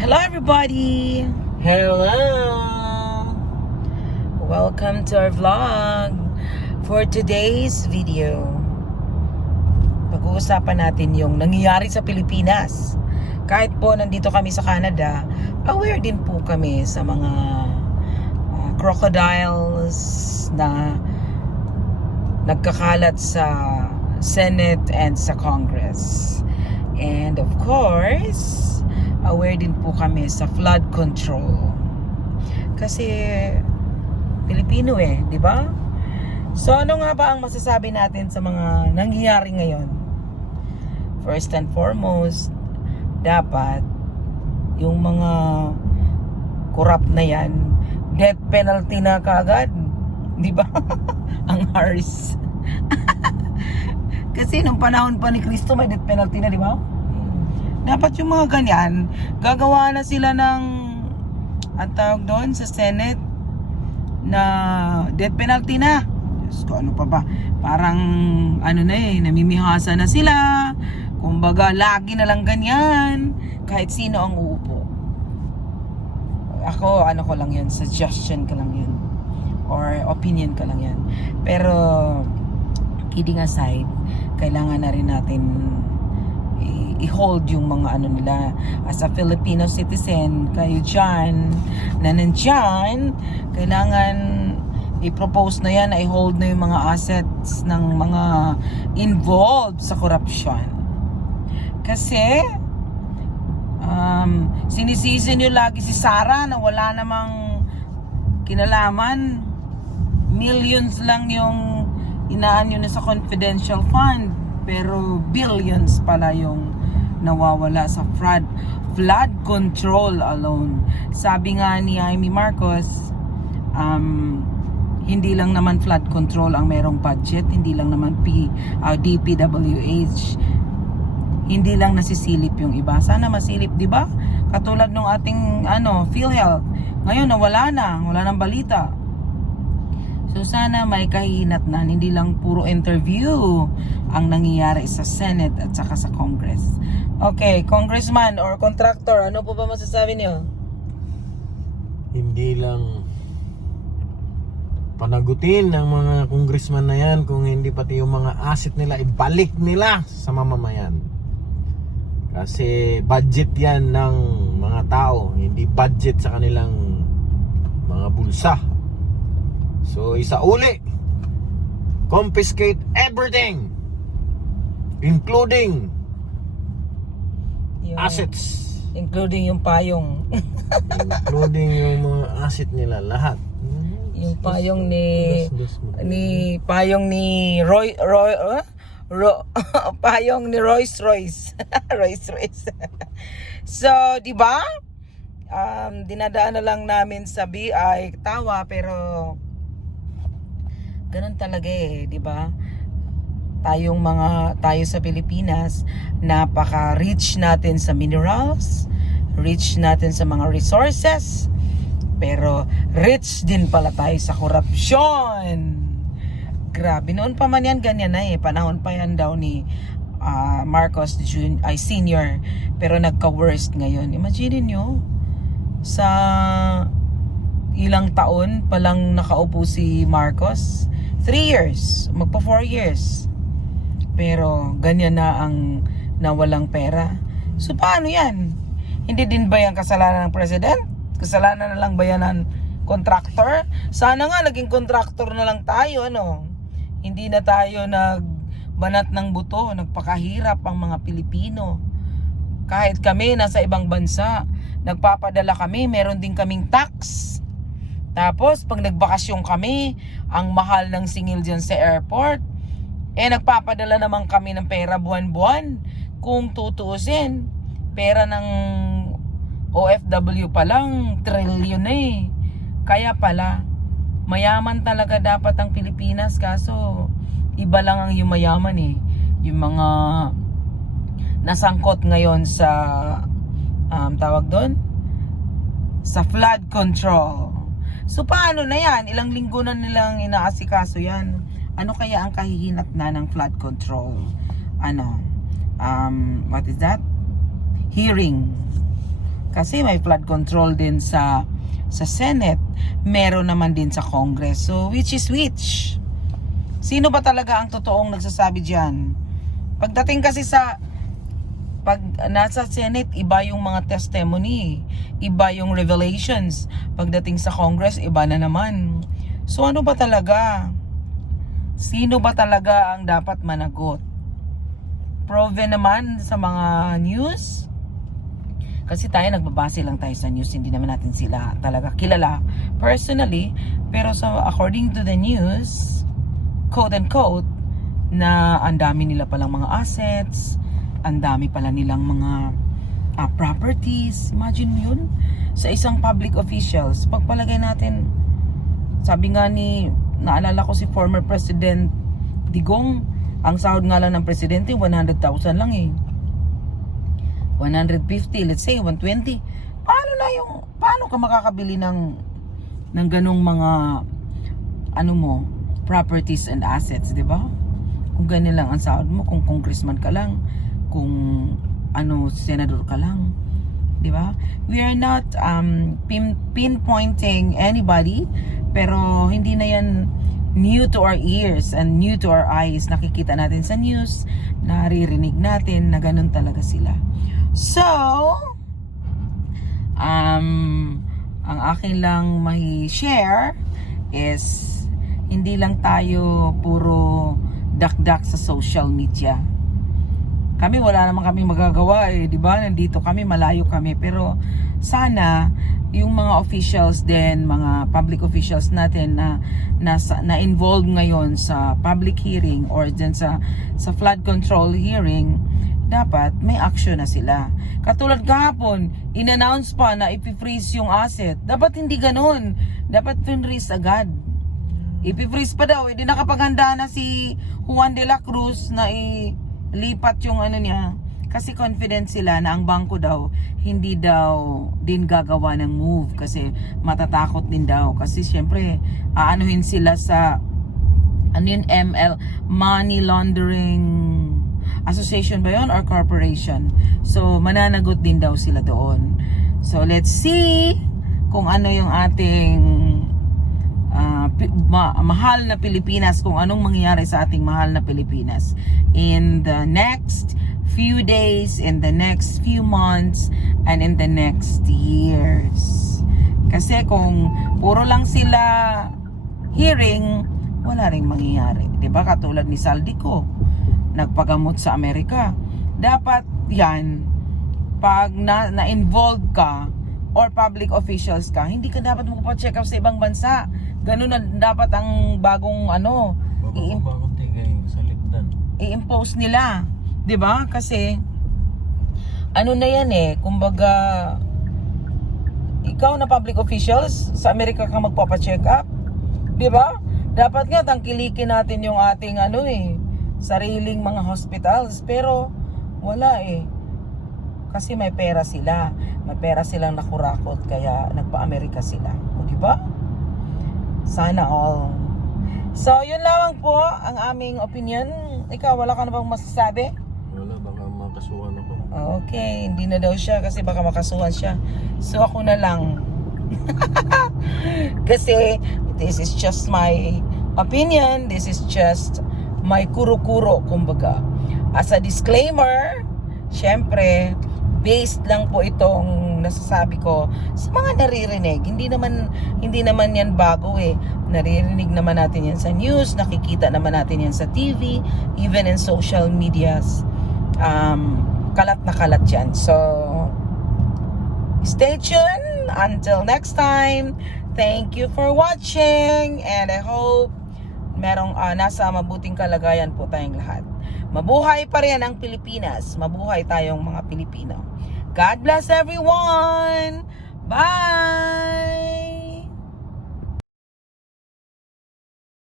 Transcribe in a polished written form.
Hello everybody! Hello! Welcome to our vlog. For today's video, pag-uusapan natin yung nangyayari sa Pilipinas. Kahit po nandito kami sa Canada, aware din po kami sa mga crocodiles na nagkakalat sa Senate and sa Congress. And of course, aware din po kami sa flood control. Kasi Pilipino di ba? So ano nga ba ang masasabi natin sa mga nangyayari ngayon? First and foremost, dapat yung mga corrupt na yan, death penalty na kaagad, di ba? Ang Harris. Kasi nung panahon pa ni Cristo may death penalty na, di ba? Dapat yung mga ganyan, gagawa na sila ng ang tawag doon sa Senate na death penalty na. Diyos ko, ano pa ba? Parang ano na namimihasa na sila. Kumbaga, lagi na lang ganyan. Kahit sino ang uupo. Ako, ano ko lang yun, suggestion ko lang yun. Or opinion ko lang yan. Pero, kidding aside, kailangan na rin natin i-hold yung mga ano nila as a Filipino citizen. Kayo dyan na nandyan, kailangan i-propose na yan, i-hold na yung mga assets ng mga involved sa corruption. Kasi sinisisi nyo lagi si Sara na wala namang kinalaman. Millions lang yung inaan nyo na sa confidential fund, pero billions pala yung nawawala sa flood control alone. Sabi nga ni Amy Marcos, hindi lang naman flood control ang merong budget, hindi lang naman DPWH, hindi lang nasisilip yung iba. Sana masilip, di ba? Katulad nung ating PhilHealth. Ngayon wala nang balita. So sana may kahinat na, hindi lang puro interview ang nangyayari sa Senate at saka sa Congress. Okay, congressman or contractor, ano po ba masasabi niyo? Hindi lang panagutin ng mga congressman na yan, kung hindi pati yung mga asset nila ibalik nila sa mamamayan. Kasi budget yan ng mga tao, hindi budget sa kanilang mga bulsa. So isauli, confiscate everything, including yung assets, including yung payong. including yung mga asset nila lahat. Yung payong payong ni payong ni Rolls Royce. Rolls Royce. So, di ba? Dinadaan na lang namin sa BI, tawa, pero ganun talaga di ba? Tayo sa Pilipinas, napaka-rich natin sa minerals, rich natin sa mga resources, pero rich din pala tayo sa korupsyon. Grabe, noon pa man yan, ganyan na panahon pa yan daw ni Marcos Senior, pero nagka-worst ngayon. Imagine nyo, sa ilang taon palang nakaupo si Marcos, 3 years, magpa 4 years, pero ganyan na ang nawalang pera. So paano yan? Hindi din ba yan kasalanan ng president? Kasalanan na lang ba yan ng contractor? Sana nga naging contractor na lang tayo, hindi na tayo nagbanat ng buto, nagpakahirap ang mga Pilipino. Kahit kami nasa ibang bansa, nagpapadala kami, meron din kaming tax. Tapos pag nagbakasyon kami, ang mahal ng singil dyan sa airport, nagpapadala naman kami ng pera buwan-buwan. Kung tutuusin, pera ng OFW pa lang, trillion Kaya pala, mayaman talaga dapat ang Pilipinas, kaso iba lang ang yung mayaman yung mga nasangkot ngayon sa tawag doon, sa flood control. So paano na yan? Ilang linggo na nilang inaasikaso yan. Ano kaya ang kahihinat na ng flood control? What is that? Hearing. Kasi may flood control din sa Senate. Meron naman din sa Congress. So, which is which? Sino ba talaga ang totoong nagsasabi dyan? Pagdating kasi pag nasa Senate, iba yung mga testimony, iba yung revelations. Pagdating sa Congress, iba na naman. So ano ba talaga? Sino ba talaga ang dapat managot? Proven naman sa mga news? Kasi tayo nagbabase lang tayo sa news, hindi naman natin sila talaga kilala personally. Pero according to the news, quote and quote, na ang dami nila palang mga assets, ang dami pala nilang mga properties. Imagine mo yun sa isang public officials. Pagpalagay natin, sabi nga naalala ko si former President Digong, ang sahod nga lang ng presidente 100,000 lang eh, 150, let's say 120. Paano ka makakabili ng ganong mga properties and assets, di ba? Kung ganyan lang ang sahod mo, kung congressman ka lang, kung senador ka lang, di ba? We are not pinpointing anybody, pero hindi na yan new to our ears and new to our eyes. Nakikita natin sa news, naririnig natin na ganun talaga sila. So, ang akin lang mai-share is hindi lang tayo puro dakdak sa social media. Kami wala naman kami magagawa eh, 'di ba? Nandito kami, malayo kami, pero sana yung mga officials din, mga public officials natin na involved ngayon sa public hearing or din sa flood control hearing, dapat may action na sila. Katulad kahapon, in-announce pa na ipi-freeze yung asset. Dapat hindi ganoon. Dapat freeze agad. Ipi-freeze pa daw. Hindi nakapaghanda na si Juan de la Cruz na lipat yung niya. Kasi confident sila na ang bangko daw hindi daw din gagawa ng move kasi matatakot din daw. Kasi syempre, aanuhin sila sa Money Laundering Association ba yun or corporation? So, mananagot din daw sila doon. So, let's see kung ano yung ating mahal na Pilipinas, kung anong mangyayari sa ating mahal na Pilipinas in the next few days, in the next few months, and in the next years. Kasi kung puro lang sila hearing, wala ring mangyayari. Diba? Katulad ni Saldico, nagpagamot sa Amerika. Dapat yan, pag na-involved ka or public officials ka, hindi ka dapat magpa-check up sa ibang bansa. Ganun na dapat ang bagong i-impose nila. 'Di ba? Kasi na yan eh, kumbaga ikaw na public officials sa Amerika ka magpapa-check up. 'Di ba? Dapat nga tangkilikin natin yung ating sariling mga hospitals, pero wala eh. Kasi may pera sila. May pera silang nakurakot kaya nagpa-Amerika sila. O, 'di ba? Sana all. So, yun lamang po ang aming opinion. Ikaw, wala ka na bang masasabi? Wala, baka makasuhan ako. Okay, hindi na daw siya kasi baka makasuhan siya. So, ako na lang. Kasi, this is just my opinion. This is just my kuro-kuro, kumbaga. As a disclaimer, syempre, based lang po itong nasasabi ko sa mga naririnig. Hindi naman yan bago eh. Naririnig naman natin yan sa news, nakikita naman natin yan sa TV, even in social medias. Kalat na kalat yan. So, stay tuned. Until next time, thank you for watching and I hope nasa mabuting kalagayan po tayong lahat. Mabuhay pa rin ang Pilipinas. Mabuhay tayong mga Pilipino. God bless everyone. Bye!